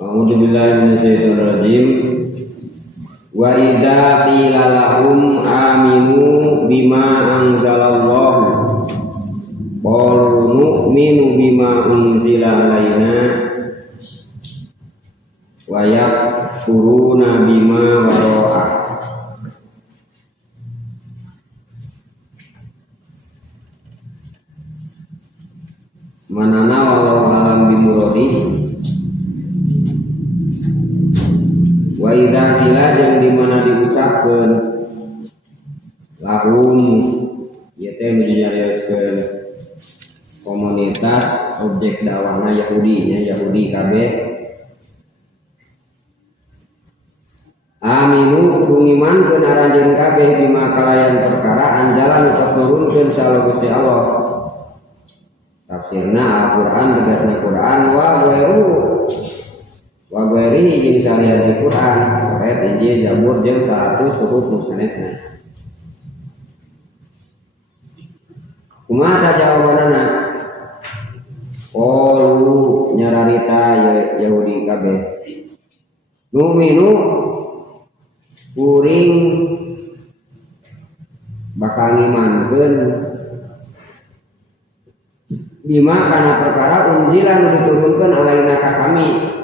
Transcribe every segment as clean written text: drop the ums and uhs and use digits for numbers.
A'udzubillahi minasyaitonirrajim. Wa idza qila lahum aminu bima anzalallahu qalu nu'minu bima unzila alaina wa yakfuruna bima wara'ah. Manana wallahu alam bimuradi. Wa idza qila jeung di mana diucapkeun lahum ieu teh nuju nyarioskeun komunitas objek dakwahna Yahudi nya Yahudi kabeh. Aminu kudu ngimankeun aranjeun kabeh bima kalayan perkara anjalan tos nurunkeun sa Gusti Allah. Tafsirna Al-Qur'an tegasna Qur'an wa guerihi jeung salian di Qur'an Taurat Injil Zabur jeung 100 suhuf nu sanesna. Kumaha jawabanana? Qalu nyararita Yahudi kabeh. Nu'minu kuring bakal ngimankeun bima kana perkara unjila nu diturunkeun alaina ka kami.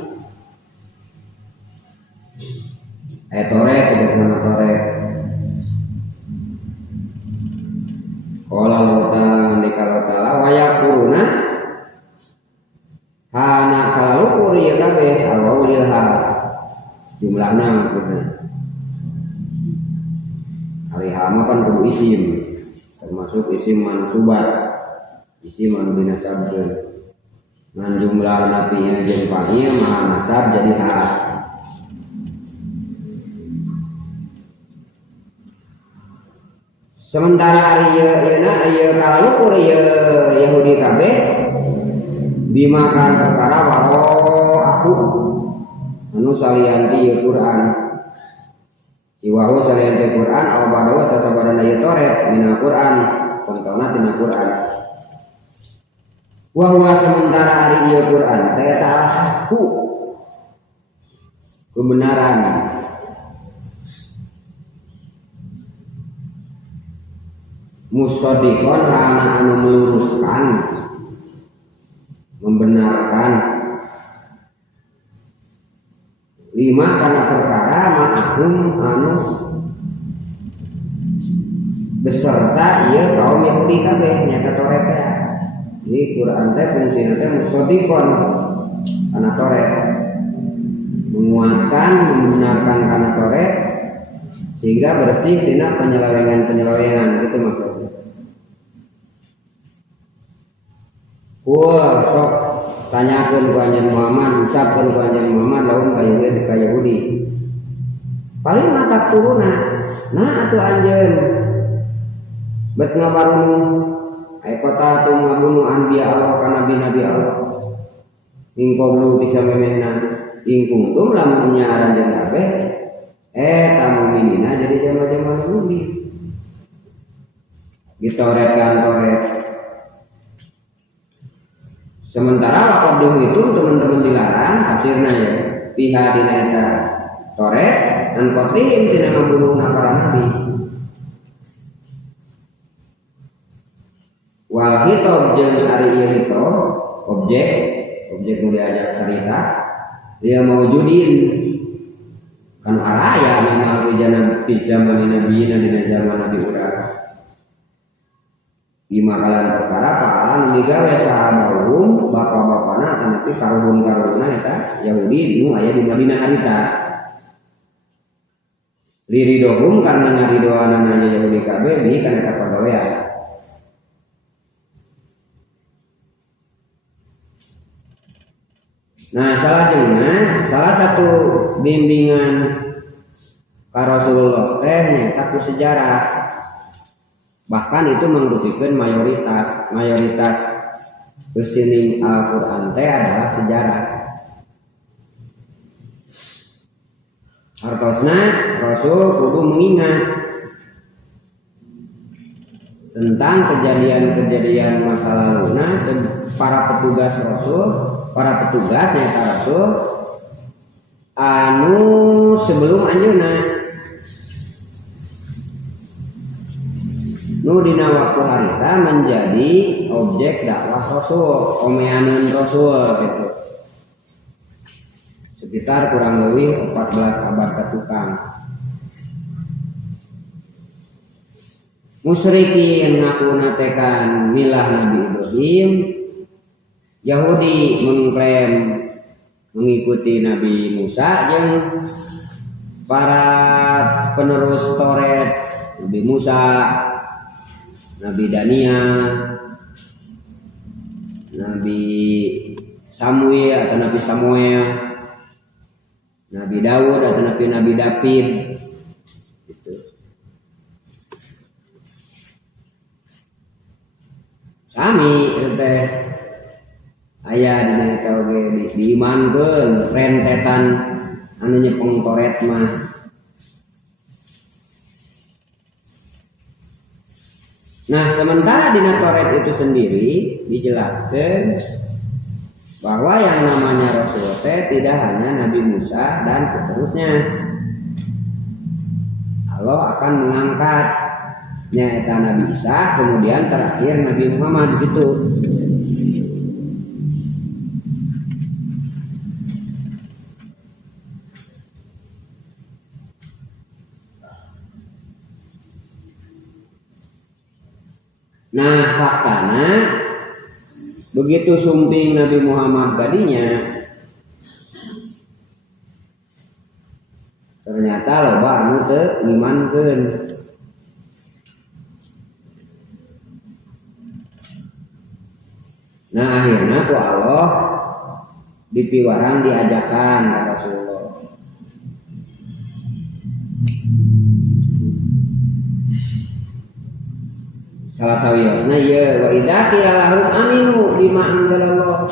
Taurat tegasna Taurat. Qala Allah ta'ala wa yaquluna kana kalukur ieu kabeh awalil hal jumlahna maksudna. Ari hama kan kudu isim termasuk isim mansubah. Isim anu dinasabkeun. Ngan jumlah nafinya jeung fa'il maha nasab jadi hal. Sementara ieu kalukur Yahudi kabeh bimakan perkara waro aku anu salian ti Quran. Siwahu salian ti Quran aw badawa tasabaran ieu Taurat minal Quran kontona tina Quran. Wa huwa sementara ari ieu Quran teh ta'alhaku kebenaran. Musaddiqon kana anu meluruskan membenarkan lima kana perkara ma'hum anu beserta ieu kaum Yahudi kabeh nyata Taurat teh. Jadi Quran teh fungsina teh musaddiqon kana Taurat, menguatkan membenarkan kana Taurat sehingga bersih tina penyelewengan gitu maksudnya. Wah, sok tanyakeun ku anjeun Muhammad, ucapkeun ku anjeun Muhammad lamun ka Yahudi. Paling mata turuna, nah atuh anjeun bet ngabarunu ai kota tu ngabunuh anbiya Allah kana nabi Allah. Ingqoblu bisa memehna ingkuntum lamun nyaran jeung kabeh tamu minina jadi jama-jama Yahudi. Ditoretkan Taurat. Sementara waktu itu teman-teman dilarang tafsirna ya pihak dina eta Taurat dan qatim tina ngabunuhna para nabi. Wal hitab jeung ari ieu hitab objek nu diajak cerita dia maujudin kan araya memang di zaman Nabi dina zaman Nabi urang. Di makalan perkara pakalan digawe sahabahum bapak-bapana tapi karubun-karubuna eta Yahudi nu aya di Madinah harita. Liridohum karena ngaridoanana Yahudi kabeh bi kana eta pagawean. Nah, salah satu bimbingan ka Rasulullah teh nyata ku sejarah. Bahkan itu merugikan mayoritas kesini Al-Qur'an teh adalah sejarah. Artosna Rasul kudu mengingat tentang kejadian-kejadian masa lalu. Nah, para petugas Rasul, para petugas nyata Rasul anu sebelum anjeunna nu dina waktu harita menjadi objek dakwah Rasul, omeanan Rasul gitu. Sekitar kurang lebih 14 abad ke tukang. Musyrikin ngaku natekan milah Nabi Ibrahim, Yahudi mengklaim mengikuti Nabi Musa jeung para penerus Taurat Nabi Musa, Nabi Dania, Nabi Samuel atau Nabi Samuel, Nabi Daud atau Nabi David gitu. Sami teh aya dina eta oge diimankeun rentetan anu nyepeng Taurat mah. Nah, sementara di Taurat itu sendiri dijelaskan bahwa yang namanya Rasul tidak hanya Nabi Musa dan seterusnya. Allah akan mengangkatnya eta Nabi Isa, kemudian terakhir Nabi Muhammad gitu. Nah, faktana begitu sumping Nabi Muhammad tadinya, ternyata loba anu teu ngimankeun. Nah, akhirnya ku Allah dipiwarang diajakan ka Rasulullah. Salah sawiosna ieu wa idza qila lahum aminu bima anzalallah.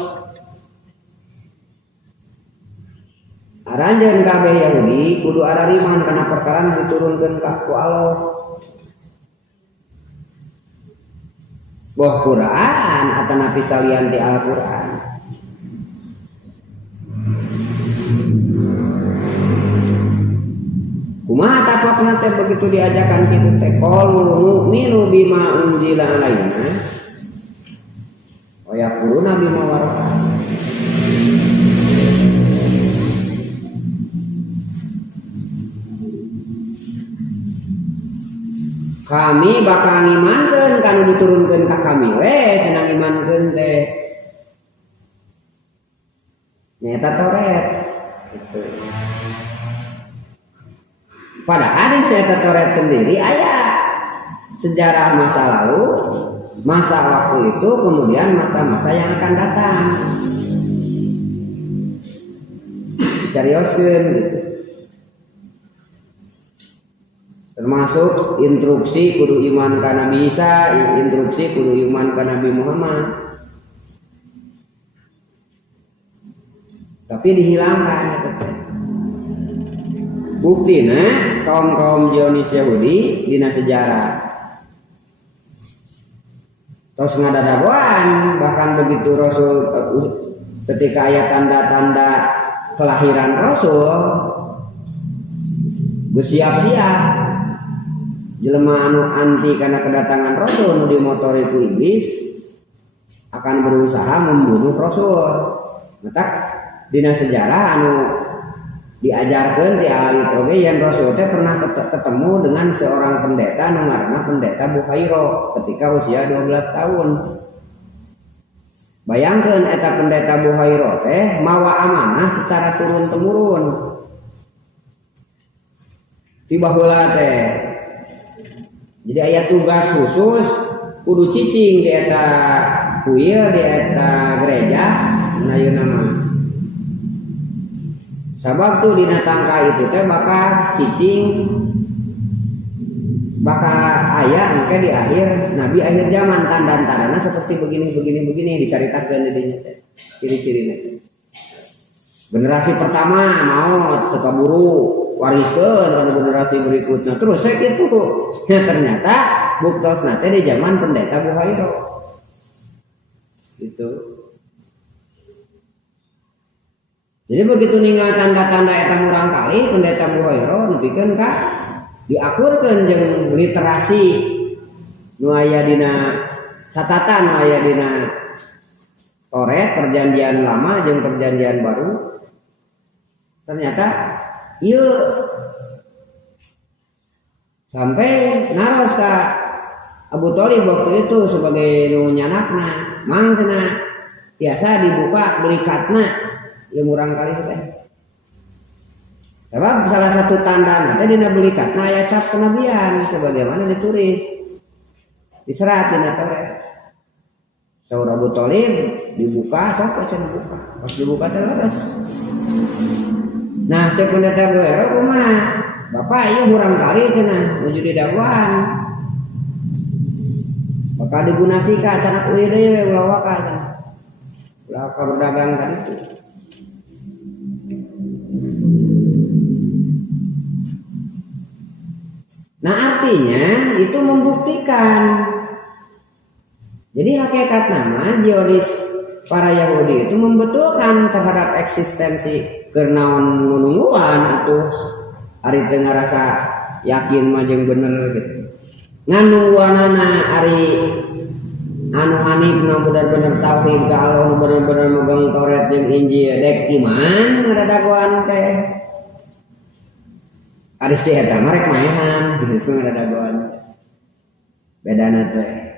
Aranjeun kabeh Yahudi kudu arariman kana perkara nu diturunkeun ka ku Allah. Boh Quran atanapi salian ti Al-Quran. Kumaha tapakna teh begitu diajakan kitu teh qalu nu'minu bima unzila alaina wa yaquluna bima wara'a. Kami bakal ngimankeun kanu diturunkeun ka kami we cenah ngimankeun teh nyaeta Taurat gitu. Padahal di Taurat sendiri aya sejarah masa lalu, masa waktu itu, kemudian masa-masa yang akan datang. Carioskeun gitu. Termasuk instruksi kudu iman ka Nabi Isa, instruksi kudu iman ka Nabi Muhammad. Tapi dihilangkan gitu. Buktina kaum Zionis Yahudi dina sejarah tos ngadadagoan, bahkan begitu Rasul ketika aya tanda-tanda kelahiran Rasul bersiap-siap jelema anu anti karena kedatangan Rasul nu dimotori ku iblis akan berusaha membunuh Rasul. Matak dina sejarah anu diajarkan ti ahli oge yang Rasul teh pernah ketemu dengan seorang pendeta nu ngaranna Pendeta Buhairo ketika usia 12 tahun. Bayangkeun eta Pendeta Buhairo teh mawa amanah secara turun temurun. Tiba heula teh. Jadi aya tugas khusus kudu cicing di eta kuil di eta gereja ayeuna mah. Sabab tuh dina tangka itu teh bakal cicing bakal aya engke di akhir Nabi akhir zaman tanda-tandana seperti begini dicaritakeun di dinya teh ciri-cirina teh. Generasi pertama maot teu kaburu wariskeun kana generasi berikutnya terus kitu. Nya ternyata buktosna teh di zaman Pendeta Buhairo. Gitu. Jadi begitu ninggal tanda-tanda eta murang kali pendeta Muhoiro nepikeun ka diakurkeun jeung literasi nu aya dina catatan nu aya dina Toret perjanjian lama jeung perjanjian baru. Ternyata ieu sampai naros ka Abu Thalib waktu itu sebagai nu nyanakna mangsana biasa dibuka belikatna yang murang kali teh. Sebab salah satu tanda nanti dina belikatna aya cap kenabian sebagaimana ditulis di serat dina Toret. Saur Abu Thalib dibuka sok cenah buka. Pas dibuka teh leres. Nah, cek pendeta Muhoiro kumaha? Bapak ieu murang kali cenah nuju di dakwaan. Maka digunasi ka canak uih dewe ulah waka cenah. Ulah waka berdagang kan itu. Nah artinya itu membuktikan. Jadi hakikat nama Zionis para Yahudi itu membetulkan terhadap eksistensi kenaon ngunungguan itu ari teu ngarasa yakin mah jeung bener gitu. Nganungguanana ari anu hanif nu bener-bener tauhid ka Allah nu bener-bener megang Taurat jeung Injil dek iman ngadagoan teh. Ari si eta mah rek maehan gitu ngadagoan. Bedana teh.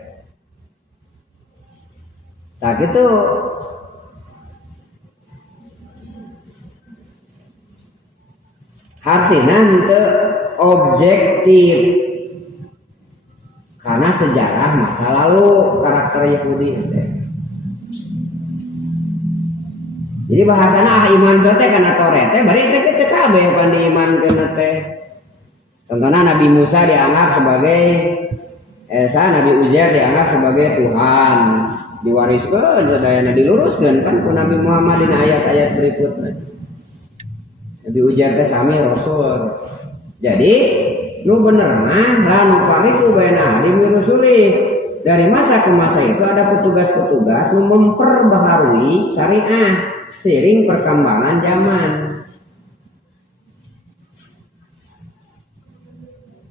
Tak itu artinya itu objektif karena sejarah masa lalu karakter Yahudi itu. Jadi bahasana iman sote karena Taurat teh bari teh kitu kabeh pan diimankeun teh. Contohna Nabi Musa dianggap sebagai Nabi Uzair dianggap sebagai Tuhan. Diwariskan sadayana diluruskan kan ku Nabi Muhammad dina ayat-ayat berikutnya. Nabi Uzair teh sami rasul. Jadi nu bener mah lan paritu baina alim rusuli. Dari masa ke masa itu ada petugas-petugas memperbaharui syariah seiring perkembangan zaman.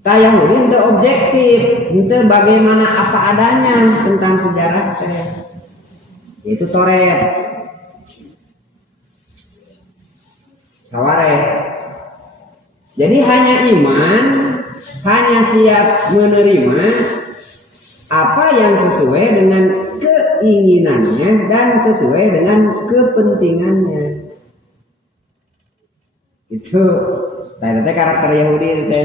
Kayak Yahudi itu objektif, itu bagaimana apa adanya tentang sejarah teh. Itu Toret. Saware. Jadi hanya iman, hanya siap menerima apa yang sesuai dengan keinginannya dan sesuai dengan kepentingannya. Itu tadi karakter Yahudi itu.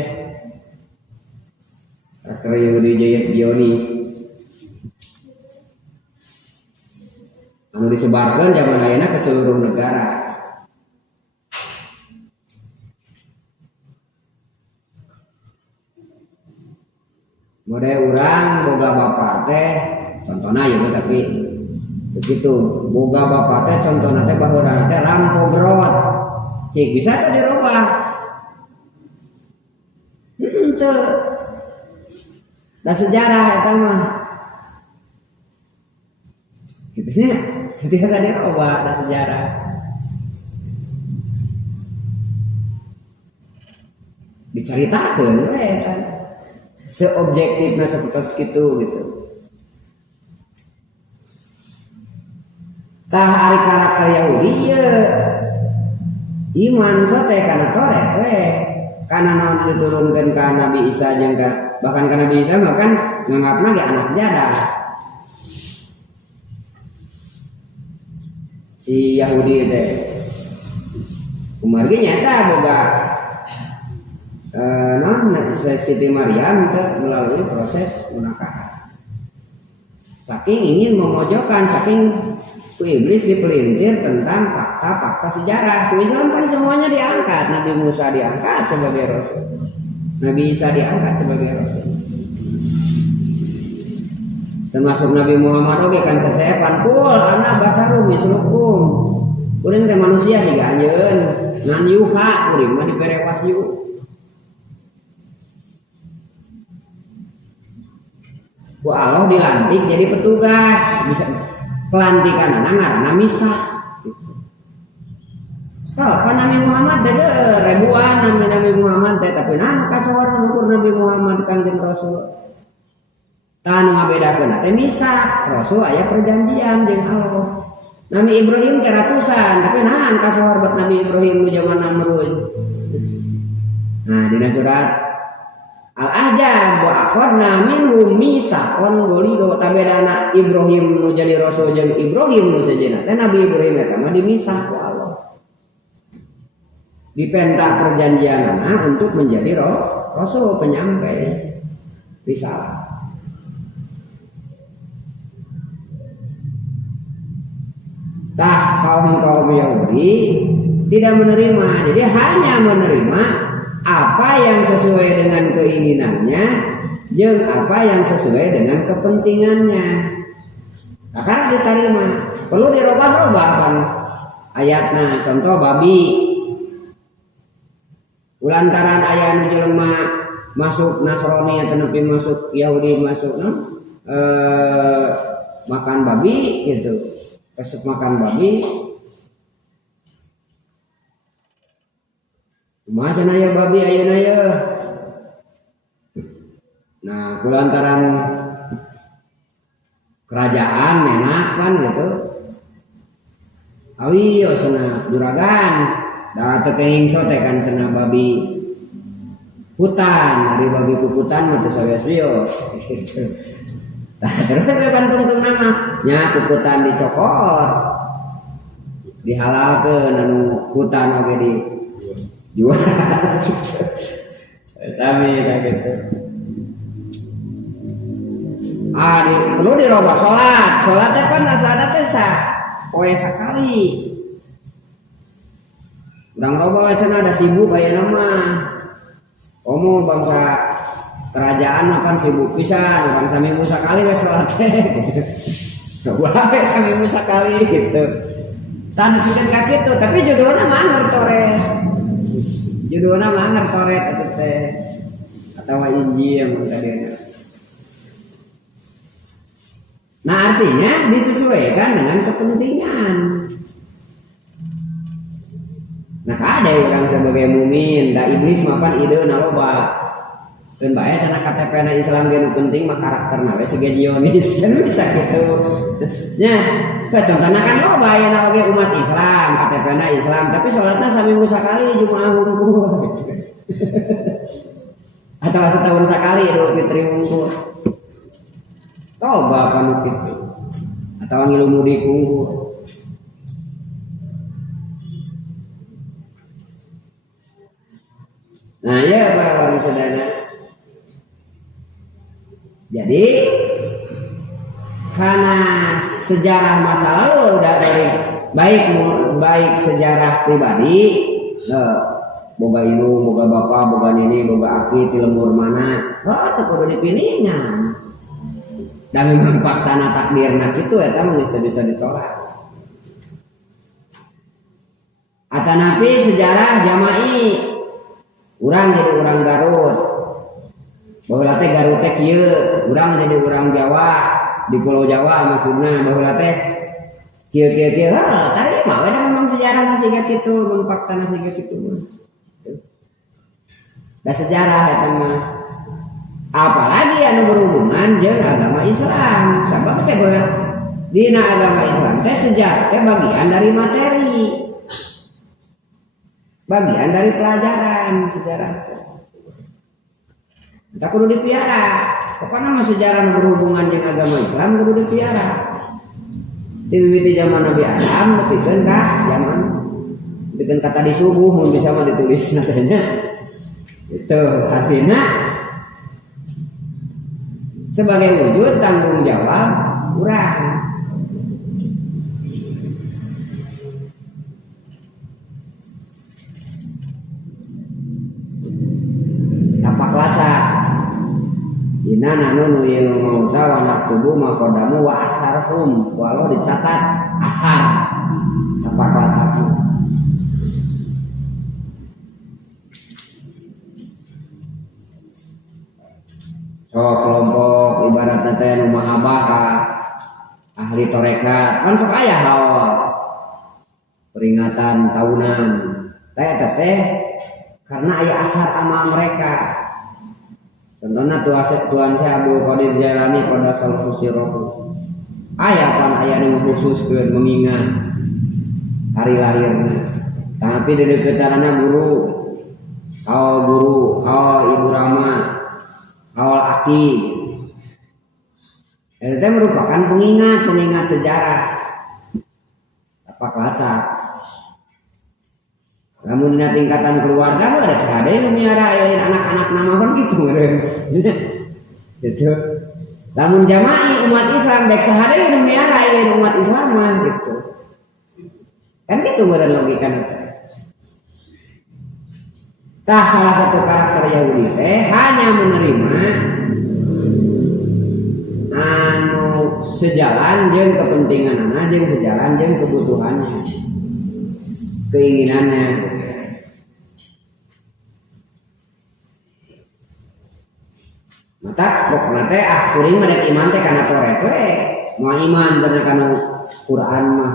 Karakter Yahudi Zionis anu disebarkan zaman ayeuna ke seluruh negara. Model urang boga bapak teh contohna ya tapi begitu boga bapak teh contohna teh baheula teh rampo berot cik bisa teh dirubah teu da sejarah eta mah kitu nya ketika dirubah da sejarah dicaritakeun we kan seobjektifna seperti itu gitu. Tah ari karakter Yahudi ye iman sote kana Taurat we kana naon diturunkeun ka Nabi Isa jeung ka bahkan ka Nabi Isa mah kan nganggapna ge anak jadah. Si Yahudi teh kumargi nyata boga Siti Maryam melalui proses munakahat. Saking ingin memojokkan, saking ku iblis dipelintir tentang fakta-fakta sejarah. Ku Islam kan semuanya diangkat. Nabi Musa diangkat sebagai rasul, Nabi Isa diangkat sebagai rasul. Termasuk Nabi Muhammad oge kan sasepan kul anak basarum mislukum. Kuring teh manusia sih anjeun, ngan yuha kuring mah dibere wahyu. Bu Allah dilantik jadi petugas, bisa pelantikan anak ngaranna misah. Pan Nabi Muhammad teh ribuan Nabi Muhammad teh tapi nah kasawar nukur Nabi Muhammad Kangjeng Rasul. Tanu ngabedakeun teh misah, Rasul aya perjanjian jeung Allah. Nabi Ibrahim teh ratusan tapi nah kasawar buat Nabi Ibrahim nu zaman Namrud. Nah dina surat Al-Ahzab wa akhadna minhum mitsaqan ghaliza tabedana Ibrahim nu jadi rasul jeung Ibrahim nu sejenna teh Nabi Ibrahim eta mah dimisah ku Allah. Dipenta perjanjianana untuk menjadi rasul penyampai risalah. Tah kaum Yahudi tidak menerima, jadi hanya menerima apa yang sesuai dengan keinginannya, jeung apa yang sesuai dengan kepentingannya. Nah, karena diterima, perlu dirubah-rubah kan ayatnya. Contoh babi, ulantaran ayat nu jelema masuk Nasrani atau nepi masuk Yahudi masuk makan babi gitu, resep makan babi. Macam aya babi ayeuna ya. Nah, kulantaran kerajaan menak kan gitu. Awi cenah juragan, da teu kehingso teh kan cenah babi hutan, ari babi kukutan mah teu sawios-wios. Tah terus kantungkeun nama nya kukutan dicokor. Dihalalkeun anu hutan oge di jual sami gitu. Perlu dirubah sholat kan asana teh poe sakali. Urang robah cenah ada sibuk aya nama. Omo bangsa kerajaan makan sibuk pisan, bangsa minggu sakali we sholat teh. Coba we saminggu sakali gitu. Tanu pikeun ka kitu, tapi judulna mah ngertore. Judulna mah ngertore eta teh. Atawa Injil mun tadinya. Nah artinya disesuaikan dengan kepentingan. Nah kada orang sebagai mumin, da iblis mapan ide naloba. Keun bae cenah KTP-na Islam ge nu penting mah karakterna we segedionis kan bisa gitu. Nya, contohna kan loba aya oge umat Islam, KTP-na Islam, tapi salatna saminggu sakali Jumaah hungkul. Atau setahun sekali Idul Fitri hungkul. Coba kanu kitu. Atau ngilu mudik hungkul. Nah ya para wali sedana. Jadi karena sejarah masa lalu dari baik sejarah pribadi, boga ibu, boga bapak, boga nini, boga aki, ti lembur mana, teu kudu dipilihnya. Dan memang faktana takdirna kitu eta mah geus bisa ditolak. Atanapi sejarah jama'i, urang jadi urang Garut. Baheula teh Garut teh kieu, urang jadi urang Jawa di Pulau Jawa maksudna baheula teh kieu tadi mah we memang sejarah siga kitu, mun faktana siga kitu mah. Da sejarah eta mah apalagi anu berhubungan jeung agama Islam. Sabab teh dina agama Islam teh sejarah teh bagian dari materi. Bagian dari pelajaran sejarah. Kita kudu dipiara. Pokoknya mah sejarah anu berhubungan dengan agama Islam kudu dipiara. Di zaman Nabi Adam nepikeun ka zaman nepikeun kata di subuh mun bisa mah ditulis nantinya. Itu artinya sebagai wujud tanggung jawab urang. Tapak laca Ina nanu nuyil mauta wa naktubu maqadamu wa asarhum. Walau dicatat asar tapak laca itu. So kelompok ibaratnya teh nu mahabah ahli torekat kan sok aya hawa. peringatan tahunan teh karena aya asar ama mereka. Contohna Tuhan saya Abdul Qadir Jailani pada Salfusirohu aya pan aya nu khusus keur mengingat hari lahirna. Tapi di deketarana guru Ibu Rama, awal Aki. Itu merupakan pengingat sejarah. Apa kelacak? Namun dina tingkatan keluarga ada sahade nu miara anak-anak nama kan gitu meureun. Gitu. Namun jamaah umat Islam dek sahade nu miara umat Islam mah gitu. Kan gitu meureun logikana. Tah salah satu karakter Yahudi teh hanya menerima anu sejalan jeung kepentinganna jeung sejalan jeung kebutuhannya, keinginannya. Mata pokona teh kuring mah dek iman teh kana Taurat we, moal iman bener kana Quran mah.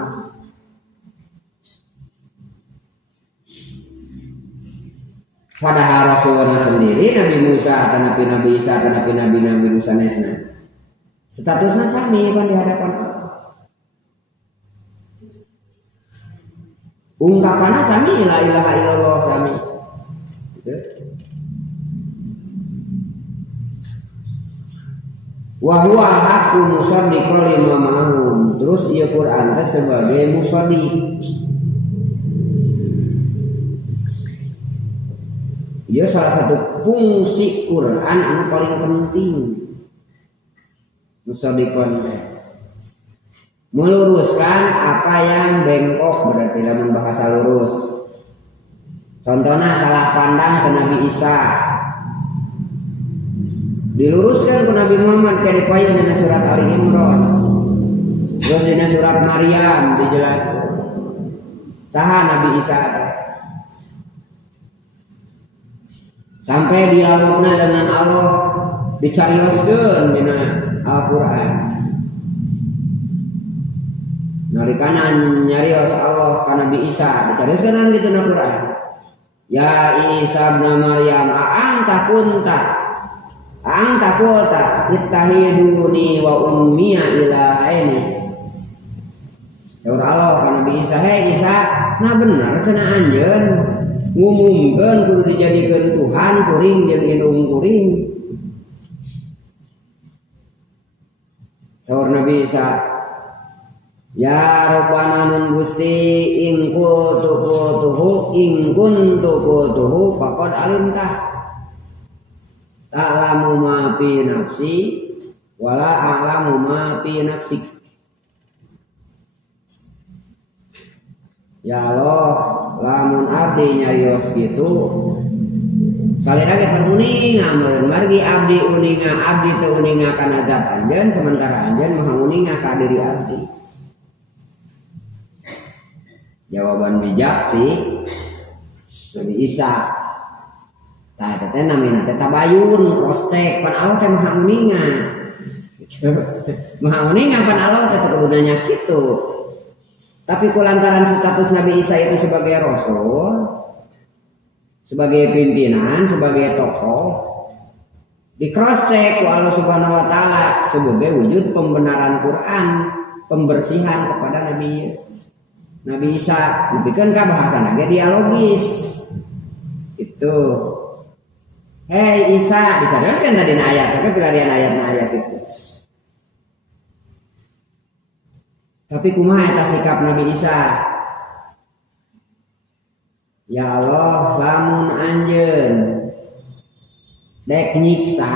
Padahal Rasulullah sendiri Nabi Musa atau Nabi Isa atau Nabi sanesna statusnya sami kan di hadapan Allah. Ungkapannya sami la ilaha illallah sami. Wa huwa haqqu musaddiqan lima ma'hum. Terus ieu Quran teh sebagai musaddiq. Dia salah satu fungsi Quran anu paling penting. Musaddiqan meluruskan apa yang bengkok, berarti dalam bahasa lurus. Contohnya salah pandang ke Nabi Isa, diluruskan ke Nabi Muhammad kayak dipayun di surat Ali Imran. Terus di surat Maryam dijelaskan saha Nabi Isa. Sampai dialognya dengan Allah dicarioskeun dina Al-Qur'an. Nalikana nyarios Allah ka Nabi Isa dicarioskeun gitu na Qur'an. Ya Isa bin Maryam anta kunta ittahiduni wa ummiya ilahaini. Saur Allah ka Nabi Isa, "Hei Isa, nah bener cenah anjeun ngumumkeun kudu dijadikeun Tuhan kuring jeung indung kuring." Saur Nabi Isa, "Ya Rabbana nun Gusti in kuntu qutuhu faqad alimtah ta'lamu ma fi nafsi wala a'lamu ma fi nafsik." Ya Allah, lamun abdi nyarios gitu sekali lagi peruninga margi abdi uninga abdi teu uninga kana zat anjeun sementara anjeun maha uninga ka diri abdi. Jawaban bijak ti Nabi Isa. Tah teh namina teh tabayun cross check pan Allah teh maha uninga. Maha uninga pan Allah teh teu gunanya kitu. Tapi kulantaran status Nabi Isa itu sebagai Rasul, sebagai pimpinan, sebagai tokoh, di cross check ku Allah Subhanahu wa taala sebagai wujud pembenaran Quran, pembersihan kepada Nabi Isa. Dipikeun ka bahasa ge dialogis. Itu. Hei Isa, dicarioskeun tadi na ayat, sampai pilarian ayat itu. Tapi kumaha eta sikap Nabi Isa? Ya Allah, lamun anjeun dek nyiksa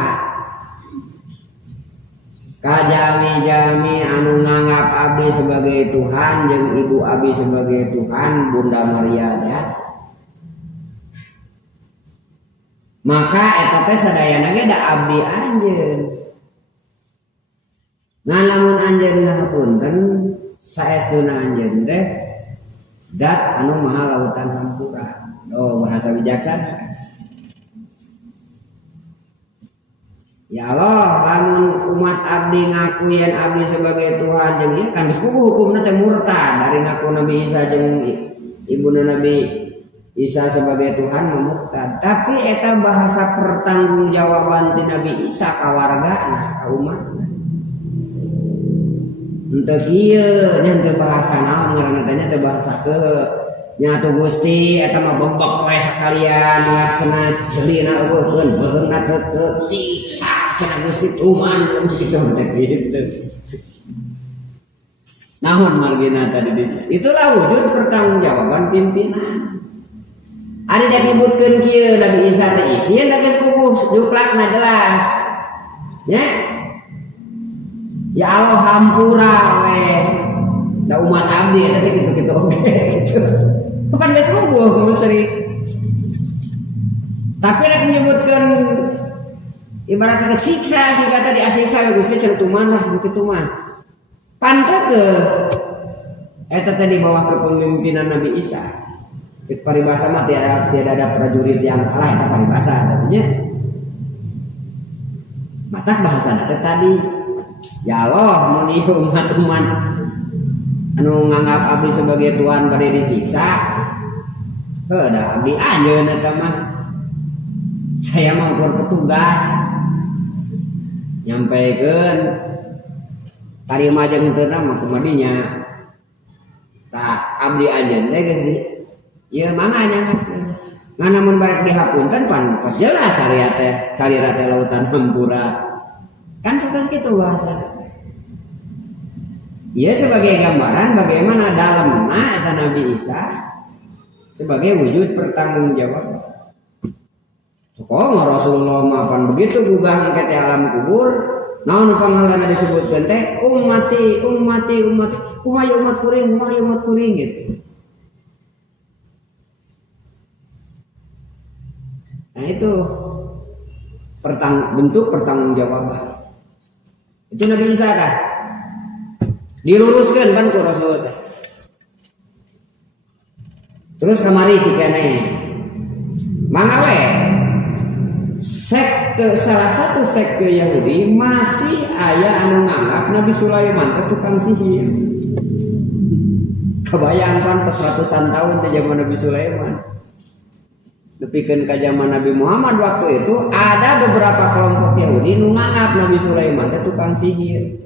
ka jami-jami anu nganggap abdi sebagai Tuhan jeung ibu abdi sebagai Tuhan, Bunda Maria ya. Maka eta teh sadayana ge da abdi anjeun. Ngan lamun anjeun ngapunten saestuna anjeun teh dat anu maha lautan hampura. Oh, bahasa bijaksana. Ya Allah, lamun umat abdi ngaku yen abdi sebagai Tuhan jeung ieu kan geus hukumna teh murtad dari ngaku Nabi Isa jeung ibunda Nabi Isa sebagai Tuhan memurtad, tapi eta bahasa pertanggungjawaban ti Nabi Isa ka wargana, ka umatna. Henteu kieu nya teu bahasa naon ngaranna teh teh bahasa ke nya atuh Gusti eta mah bebek we sakalian laksana ceulina eueuh beheungna teu siksa cenah Gusti tuman kitu teh kitu. Naon margina tadi itulah wujud pertanggungjawaban pimpinan. Ari da nyebutkeun kieu Nabi Isa teh isin da geus puguh juklakna jelas. Nya ya Allah hampura we da umat abdi eta teh kitu-kitu oge gitu. Kapan geus puguh musrik. Tapi rek nyebutkeun ibaratna siksa sing kata diasiksa we Gusti cenah tuman lah kitu mah. Panteukeun eta teh di bawah kepemimpinan Nabi Isa. Cek paribasa mah tiada ada prajurit yang salah eta paribasa artinya. Matak bahasa tadi ya Allah mun ieu umat-umat anu nganggap abdi sebagai Tuhan bade disiksa. Heuh da abdi anjeun eta mah. Saya mah ukur petugas. Nyampaikeun tarima jeung teu mah kumadinya. Tah abdi anjeun teh geus ieu mangga nyangakeun. Ngana mun barek dihapunten pan pas jelas syariat teh salira teh lautan hampura. Kan sanes kitu bahasa. Ia sebagai gambaran bagaimana dalamna eta Nabi Isa sebagai wujud pertanggungjawaban. Sakomo Rasulullah mapan begitu gugah engke alam kubur, naon pangaranna disebutkeun teh ummati kumaha umat kuring gitu. Nah itu bentuk pertanggungjawaban. Itu Nabi Isa kan diluruskan kan ku Rasul teh. Terus kemari cikene mangga we salah satu sekte Yahudi masih aya anu nganggap Nabi Sulaiman teh tukang sihir. Kebayang pantes ratusan tahun di zaman Nabi Sulaiman. Depikeun ka zaman Nabi Muhammad waktu itu ada beberapa kelompok Yahudi nu nganggap Nabi Sulaiman teh tukang sihir.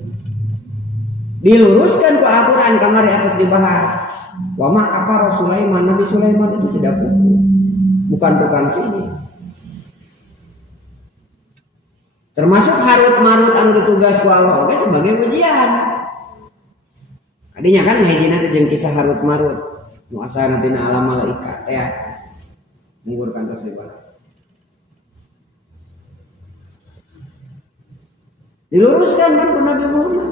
Diluruskan ke Al-Qur'an kamari atas dibahas. Wa ma kafara Sulaiman, Nabi Sulaiman itu tidak kufur. Bukan tukang sihir. Termasuk Harut Marut anu ditugas ku Allah oge sebagai ujian. Kadinya kan hijina teh jeung kisah Harut Marut. Nu asalna tina alam malaikat ya. Menggurkan terus dibalik. Diluruskan kan ke Nabi Muhammad.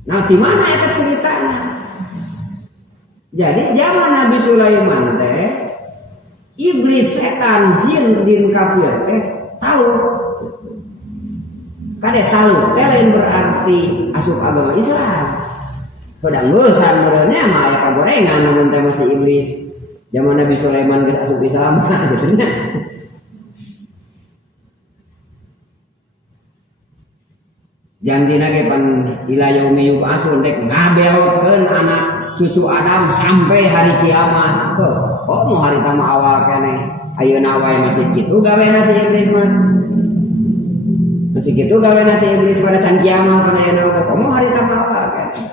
Nah, di mana eta ceritanya? Jadi zaman Nabi Sulaiman teh iblis, setan, jin kafir teh tahu. Kade tahu teh lain berarti asup agama Islam. Padahal ngeusan meureunnya mah aya kagorengan namun teh masih iblis. Zaman Nabi Sulaiman geus asup Islam gitu. Jantina ge pan ila yaumi yub'atsun dek ngabelotkeun anak cucu Adam sampai hari kiamat. Oh mau hari tama awal keneh. Ayeuna wae masih kitu gawena si iblis mah. Masih kitu gawena si iblis pada can kiamat kana ayeuna wae. Komo hari tama awal keneh.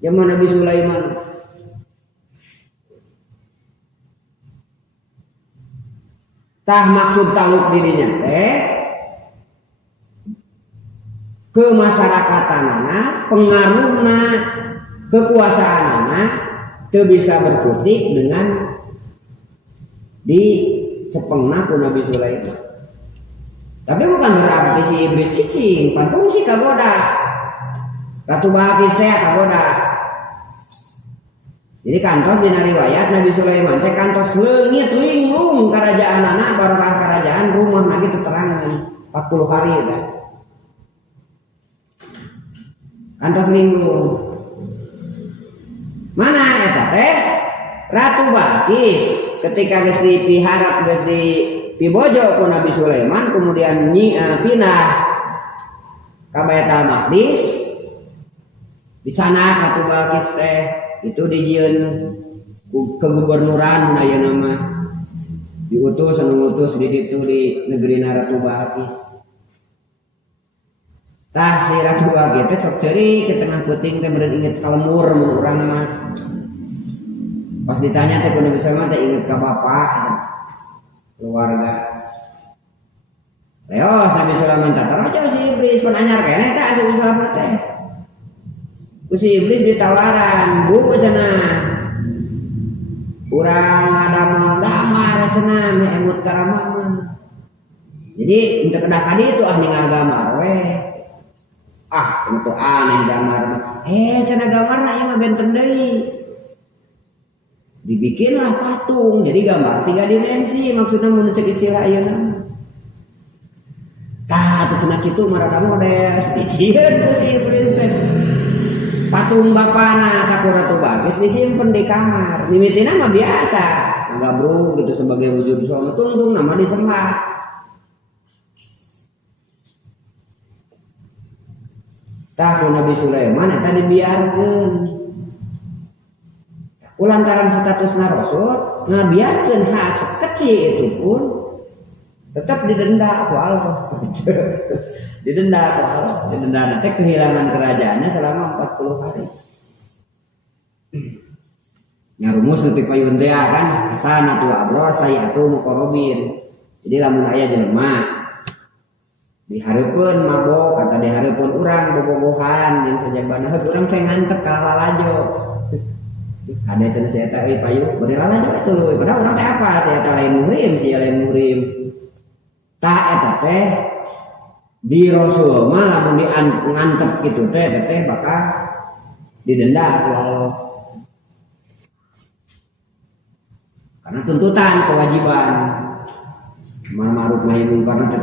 Zaman Nabi Sulaiman. Tah maksud taluk dirinya teh ke masyarakatana, pengaruhna, kekuasaanana teu bisa berkutik dengan di cepengna ku Nabi Sulaiman. Tapi bukan berarti si iblis cicing, pan fungsi kagoda. Ratu Balqis teh kagoda. Jadi kantos dina riwayat Nabi Sulaiman teh kantos leungit linglung karajaanana barokah kerajaan rumah lagi teterangan 40 hari kan. Kantos linglung. Mana eta teh? Ratu Balqis ketika geus dipihara geus dibojo ku Nabi Sulaiman kemudian pindah ka Baitul Maqdis. Di sana Ratu Balqis teh itu dijieun kegubernuran ayeuna mah diutus anu ngutus di ditu di negeri Ratu Balkis. Tah si Ratu Balkis teh sok ceurik ke tengah peuting teh meureun inget ka lemur mun urang mah. Pas ditanya teh ku Nabi Sulaiman teh inget ka bapak keluarga. Leos Nabi Sulaiman teh tarajo si iblis pun anyar keneh tah si Sulaiman teh. Ku si iblis ditawaran, "Bu cenah. Urang ngadamel gamar cenah me emut karama mah." Jadi untuk kedah kadi itu ningali gambar we. Tentu aneh gambar mah. Cenah gambarna ieu mah benten deui. Dibikinlah patung, jadi gambar 3 dimensi maksudnya menuncuk istilah ayeuna. Tah atuh cenah kitu marada model dicieun ku si iblis teh. Patung bapana ka Ratu Balkis disimpen di kamar. Mimitina mah biasa, ngagabruk gitu sebagai wujud soal tungtung nama disembah. Tah Nabi Sulaiman eta dibiarkeun. Kulantaran statusna rasul, ngabiarkeun hak kecil itu pun tetap didenda ku Allah. Didenda ku Allah. Didenda nanti kehilangan kerajaannya selama 40 hari. Nyarumus nuti payun teh kan hasanatu abros sayatu muqarrabin. Jadi lamun aya jelema dihareupeun mabok atau dihareupeun urang bobogohan jeung sajabana urang teh ngantep ka lalajo. Ada cenah saya eta euy payu bari lalajo atuh padahal urang teh apa saya eta lain muhrim sia lain muhrim. Tah eta teh di Rasul mah lamun ngantep kitu teh bakal didenda ku Allah. Karena tuntutan kewajiban amar ma'ruf nahi munkar teh.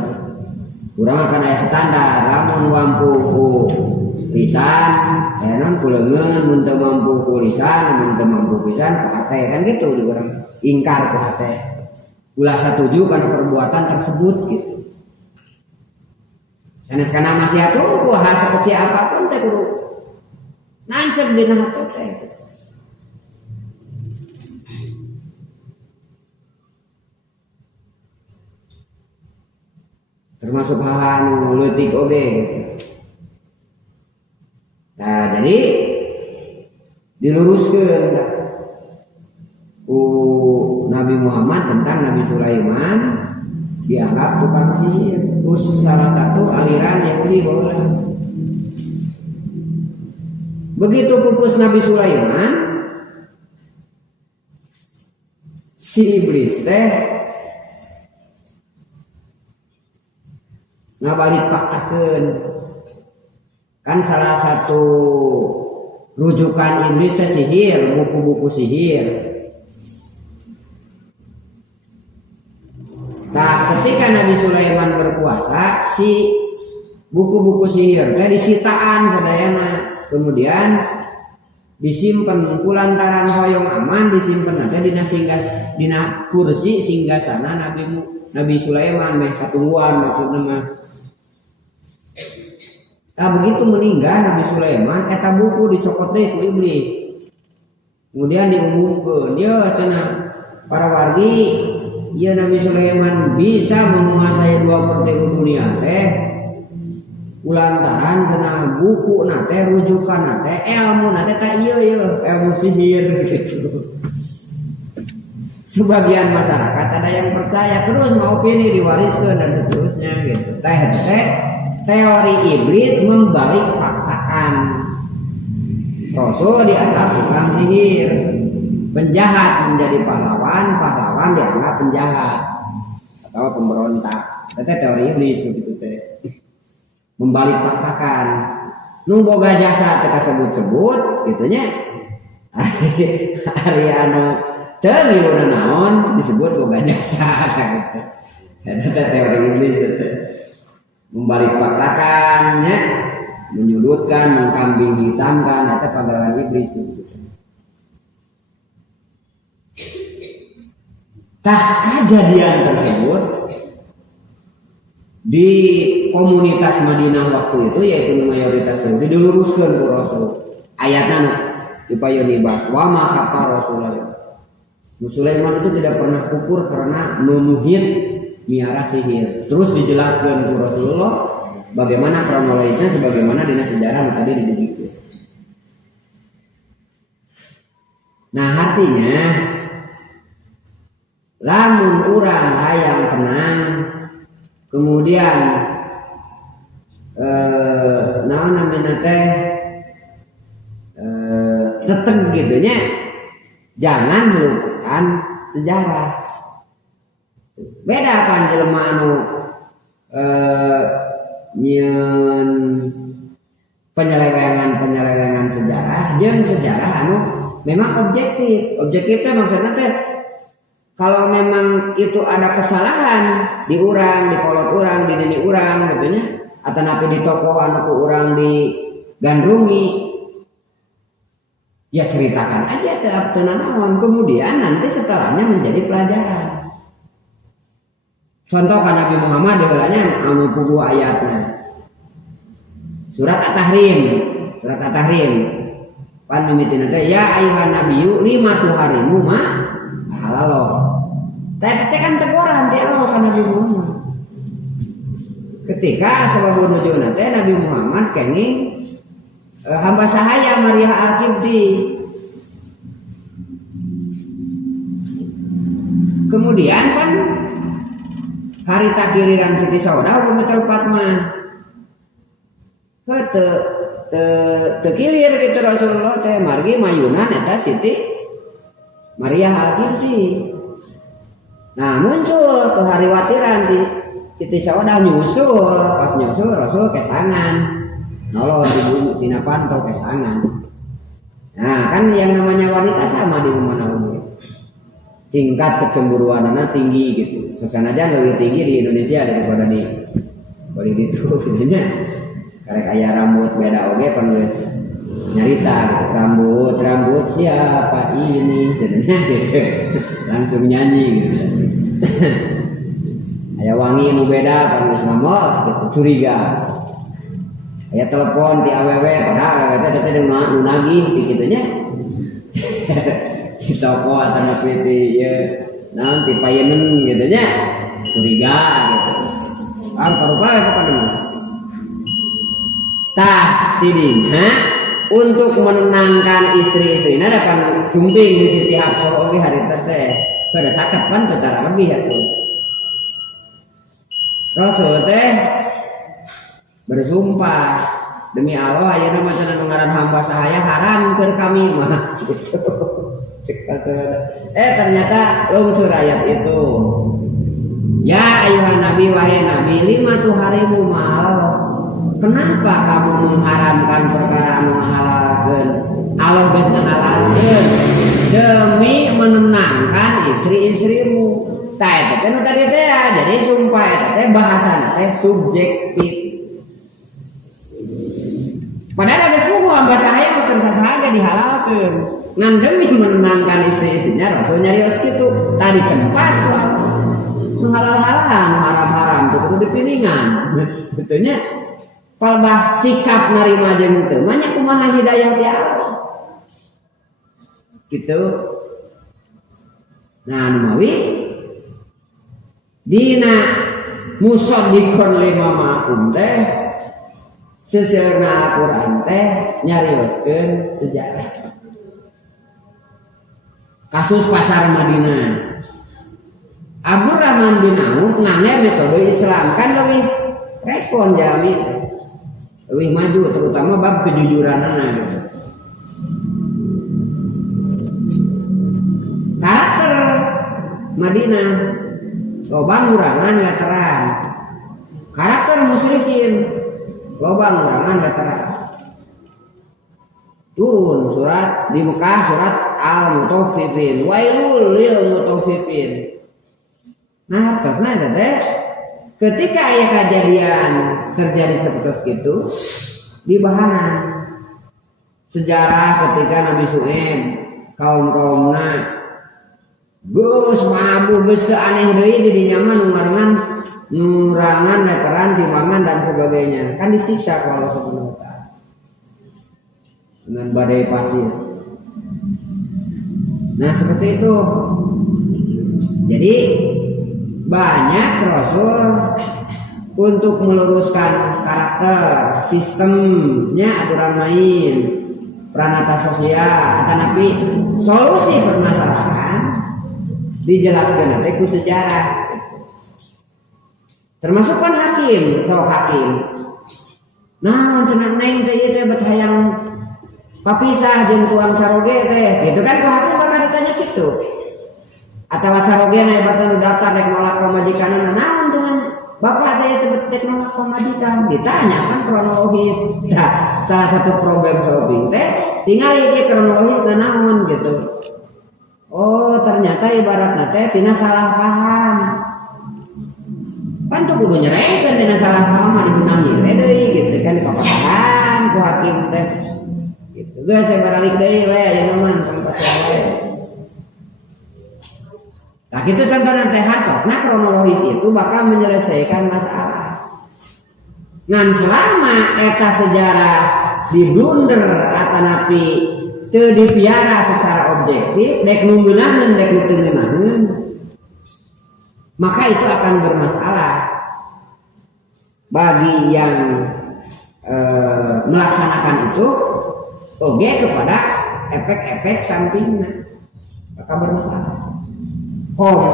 Urang akan aya standar lamun mampu ku lisan, enan ku leungeun mun teu mampu ku lisan, mun teu mampu pisan ku hate kan gitu di urang ingkar ku hate. Ulah satuju kana perbuatan tersebut gitu. Sanes kana maksiat ku hal sakecil apapun teh kudu nancep dina hate teh. Termasuk hal anu leutik oge. Nah, jadi diluruskeun ku Nabi Muhammad tentang Nabi Sulaiman dianggap tukang sihir. Terus salah satu aliran Yahudi bola. Begitu pupus Nabi Sulaiman, si iblis teh ngabalik paktakeun. Kan salah satu rujukan iblis teh sihir, buku-buku sihir. Nah, ketika Nabi Sulaiman berkuasa, si buku-buku sihir teh disitaan sadayana. Kemudian disimpan kulantaran hoyong aman disimpan teh dina kursi singgasana Nabi Sulaiman meh katungguan maksudna mah. Nah begitu meninggal Nabi Sulaiman, eta buku dicokot deui ku iblis. Kemudian diumumkeun, ya cenah para wargi, ya Nabi Sulaiman bisa menguasai 2/3 dunia teh. Kulantaran cenah buku nate rujukan nate ilmu nate teh ieu ilmu sihir gitu. Sebagian masyarakat ada yang percaya terus mau opini diwariskan dan seterusnya gitu. Teori iblis membalik faktakan. Rasul dianggap tukang sihir, penjahat menjadi pahlawan, pahlawan dianggap penjahat atau pemberontak. Itu teori iblis begitu teh. Membalik faktakan. Nu boga jasa teh sebut-sebut gitunya. Ari anu teu liurna naon disebut boga jasa gitu. Eta teori iblis teh. Membalik faktakannya, menyudutkan, mengkambing hitamkan, itu panggilan iblis. Tah kejadian tersebut di komunitas Madinah waktu itu yaitu mayoritas Yahudi diluruskan ke Rasul. Ayatna dipayun ibas. Wa ma kafara Sulaiman. Sulaiman itu tidak pernah kufur karena menuhid miara sihir. Terus dijelaskan ke Rasulullah bagaimana kronologisnya sebagaimana dina sejarah tadi dididik. Nah artinya lamun urang hayang tenang kemudian naon namina teh teteg gitu nya, jangan melupakan sejarah. Beda pan jelema anu nyeun penyelewengan sejarah jeung sejarah anu memang objektif. Objektifnya maksudnya teh kalau memang itu ada kesalahan di urang, di kolot urang, di dini urang gitu nya, atau napi di toko anu ku urang digandrungi, ya ceritakan aja teh naon, kemudian nanti setelahnya menjadi pelajaran. Contoh kan Nabi Muhammad deulanya anu puguh ayatnya. Surat At-Tahrim. Pan mimitina teh ya ayuhan nabiyyu lima tuharimu ma halal. Teh kan teguran ti Allah ka Nabi Muhammad. Ketika sabab nujuna teh Nabi Muhammad kenging hamba sahaya Maria Al-Qibti. Kemudian kan hari takiriran Siti Saudah udah mencelpat mah. Tekilir gitu Rasulullah teh margi mayunan eta Siti Maria Al-Qibti. Nah muncul ke hari watiran di Siti Saudah nyusul, pas nyusul Rasul kesangan, nolong ibu tina pantau kesangan. Nah kan yang namanya wanita sama di mana-mana, tingkat kecemburuannya tinggi gitu. Sesanajan lebih tinggi di Indonesia daripada di Bali itu, sebenarnya. Karek aya rambut beda oge penulis nyarita rambut siapa ini sebenarnya gitu. Langsung nyanyi gitu. Aya wangi nu beda penulis nomor gitu curiga. Aya telepon ti awewe padahal awewe teh teh nu nagih kitu nya. Di toko atau napi ieu naon ti payeun gitu nya. Curiga gitu. Parupa apa namanya? Tah tiding untuk menenangkan istri-istrinya dapat sumping di Siti Hafsah oke hari teh pada caket kan secara lebih ya tuh Rasul teh bersumpah demi Allah ayeuna mah cenah ngaran hamba sahaya haram keur kami mah gitu. Ternyata luncur ayat itu ya ayuhan nabi wahai nabi lima tuh harimu mal. Kenapa kamu mengharamkan perkara anu ngahalalkeun? Allah geus ngahalalkeun demi menenangkan istri-istrimu. Tah eta teh nu tadi teh jadi sumpah eta teh bahasana teh subjektif. Padahal ada puguh hamba sahaya meukeun sasaha dihalalkeun. Ngan demi menenangkan istri-istrinya Rasul nyarios kitu. Tadi cempat tuh. Menghalal-halan, haram-haram kudu dipiningan. Betulnya palbah sikap narima jeung teu mah nya kumaha hidayah ti Allah. Gitu. Nah, anu mawi dina musaddiqon lima ma'um teh seseueurna Al-Qur'an teh nyarioskeun sejarah. Kasus pasar Madinah. Abdurrahman bin Auf ngangge metode Islam kan leuwih respon jami. Lebih maju terutama bab kejujuranana gitu. Karakter Madinah loba ngurangan leteran. Karakter musyrikin loba ngurangan leteran. Turun surat di Mekah surat Al-Mutaffifin, wailul lil mutaffifin. Nah, terusna teh ketika aya kejadian terjadi seperti itu di bahanan sejarah ketika Nabi Syuaib kaum-kaumna geus mabu geus teu aneh deui di dinya mah nurangan leteran timangan dan sebagainya kan disiksa ku Allah Subhanahu wa taala dengan badai pasir Nah seperti itu. Jadi banyak Rasul untuk meluruskan karakter, sistemnya, aturan main, peranata sosial, tapi solusi permasalahan dijelaskan nanti ku sejarah. Termasuk kan hakim, nah cenah neng teh ieu teh hayang papisah jeung tuang caroge teh, gitu kan ku hakim bakal ditanya gitu. Atawa caroge na ebatan daftar rek nolak pamajikanna, naon cenah bapak teh teh nolak pamajikan, ditanya kan kronologis. Nah, salah satu problem solving teh tinggal ieu kronologis naon gitu. Oh, ternyata ibaratna teh tina salah paham. Pan tuh kudu nyerehkeun tina salah paham mah dibenahi deui gitu kan dipapatahan ku hakim teh. Gitu. Geus saya baralik deui we aya mah tempat we. Nah gitu contohnya teh hartosna kronologis itu bakal menyelesaikan masalah. Ngan selama eta sejarah diblunder atanapi teu dipiara secara objektif, dek nu ngeunaheun dek nu teu ngeunaheun, maka itu akan bermasalah bagi yang melaksanakan itu oge kepada efek-efek sampingnya, maka bermasalah.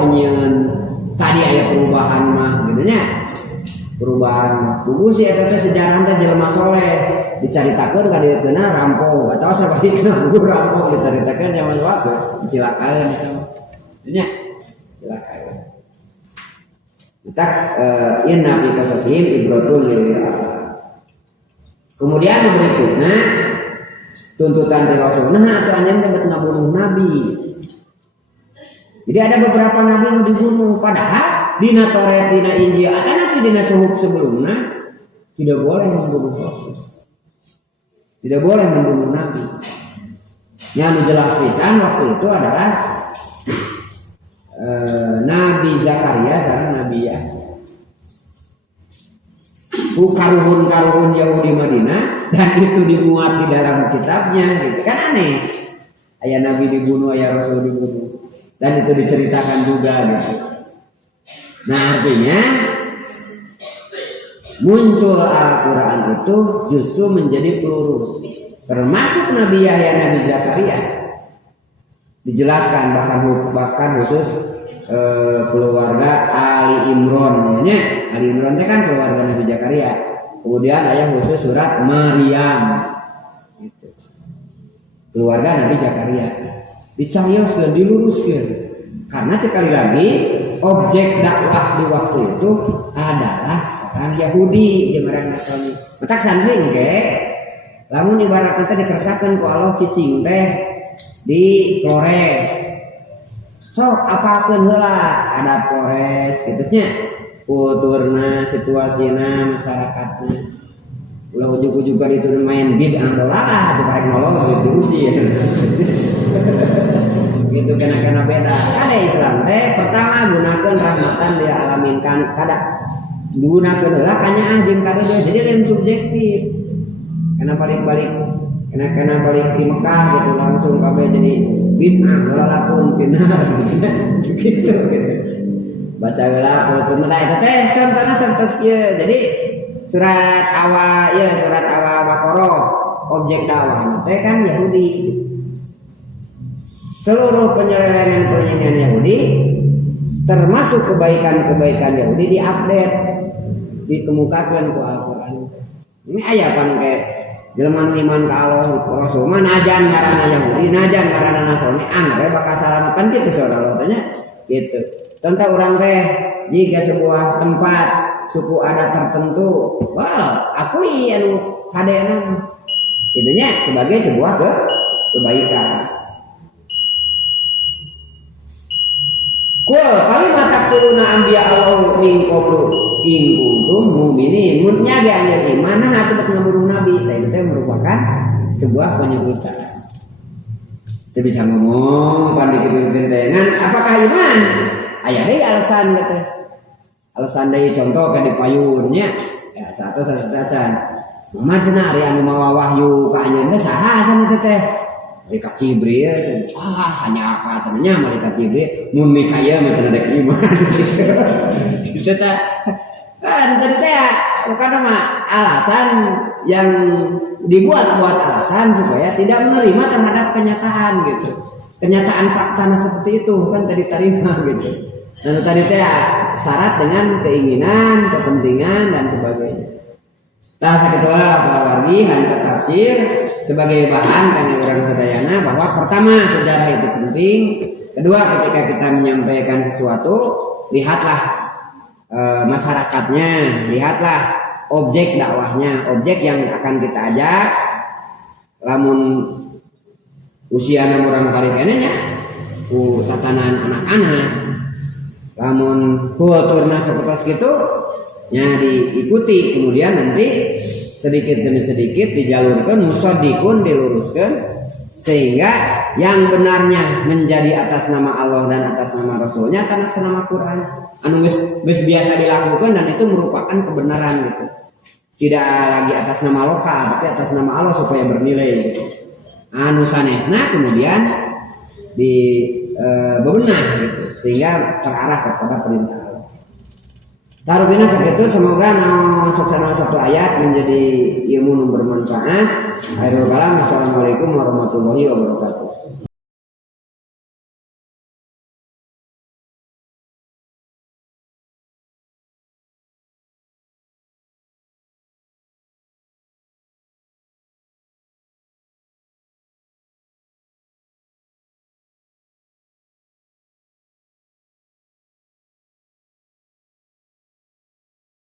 Nyen tadi aya perubahan mah gitu nya. Perubahan buku sih eta teh sejarah teh jelema soleh dicaritakeun ka dieu keuna rampok atawa sabalikna buku rampok dicaritakeun zaman waktu dicilakaeun eta mah. Nya cilakaeun. Kita inna fi qasasihim ibratun lil kemudian berikutnya tuntutan dari Rasulullah atau anjeun teh ngabunuh nabi. Jadi ada beberapa nabi yang dibunuh, padahal dina Taurat, dina Injil, atau nabi dina suhuf sebelumnya tidak boleh membunuh Rasul, tidak boleh membunuh nabi. Yang jelas pisan waktu itu adalah Nabi Zakaria sareng Nabi Yahya. Karuhun Yahudi Madinah dan itu dimuat di dalam kitabnya, gitu kan aneh. Aya nabi dibunuh, aya Rasul dibunuh. Dan itu diceritakan juga gitu. Nah artinya muncul Al-Quran itu justru menjadi pelurus. Termasuk Nabi Yahya, Nabi Zakaria dijelaskan bahkan khusus keluarga Ali Imran. Ali Imran itu kan keluarga Nabi Zakaria. Kemudian ayat khusus surat Maryam. Gitu. Keluarga Nabi Zakaria. Dicarioskeun, diluruskeun. Karena sekali lagi objek dakwah di waktu itu adalah orang Yahudi jeung orang Nasrani. Matak sandring ge lamun ibaratna teh dikersakakeun ku Allah cicing teh di Flores. Sok apakeun heula adat Flores kitu nya. Kulturna, situasina, masyarakatna. Ulah ujug-ujug ka ditu main bid'ah lah atuh karek nolong diusir. Gitu kena beda. Ada Islam teh pertama gunakan rahmatan dia alaminkan kada gunakan heula kanya jeung kada jadi lain subjektif. Kena balik-balik kena balik di Mekah gitu langsung kabeh jadi bid'ah walaupun benar gitu. Baca heula kultur eta teh contohna sanes kieu. Jadi surat awal Baqarah objek dakwah teh kan Yahudi. Seluruh penyelewengan Yahudi termasuk kebaikan Yahudi diupdate, dikemukakan ku Al-Qur'an. Ini aya pan ke jelema iman ka Allah Rasul mah najan ngaranna Yahudi, najan ngaranna Nasrani, angge bakal salametan kitu saudara tanya gitu. Contoh orang teh jika sebuah tempat suku adat tertentu, wah akui anu hadena itunya sebagai sebuah kebaikan. Kul kalimat taquluna anbiya Allah min qablu in kuntum mu'minin. Munnya ge anjeun iman nah atuh ngabunuh nabi, itu merupakan sebuah penyebutan. Kita bisa ngomong pandai kitu dengan apakah iman? Aya deui alasan teh. Alasan deui contoh ka di payunnya. Ya satu sacan. Muhammad cenah ari anu mawa wahyu ka anjeun teh saha asana teh? Malaikat Jibril hanya katanya malaikat Jibril mun mikaya macam ada iman gitu ta kan tadi bukan mah alasan yang dibuat-buat alasan supaya tidak menerima terhadap kenyataan gitu. Kenyataan faktanya seperti itu kan tadi terima gitu. Dan tadi syarat dengan keinginan, kepentingan dan sebagainya. Nah, sakitulah para wargi hanya tafsir sebagai bahan kami orang sadayana bahwa pertama sejarah itu penting, kedua ketika kita menyampaikan sesuatu lihatlah masyarakatnya, lihatlah objek dakwahnya, objek yang akan kita ajak. Lamun usia orang kali kenanya tatanan anak-anak, lamun kulturna seperti itu nya diikuti, kemudian nanti sedikit demi sedikit dijalurkan musaddiqun diluruskan sehingga yang benarnya menjadi atas nama Allah dan atas nama Rasulnya atas nama Quran anu geus biasa dilakukan dan itu merupakan kebenaran gitu. Tidak lagi atas nama lokal tapi atas nama Allah supaya bernilai gitu. Anu sanesna kemudian bebenah gitu sehingga terarah kepada perintah Allah. Tarubina segitu semoga suksana satu ayat menjadi ilmu yang bermanfaat. Akhirul kalam. Assalamualaikum warahmatullahi wabarakatuh.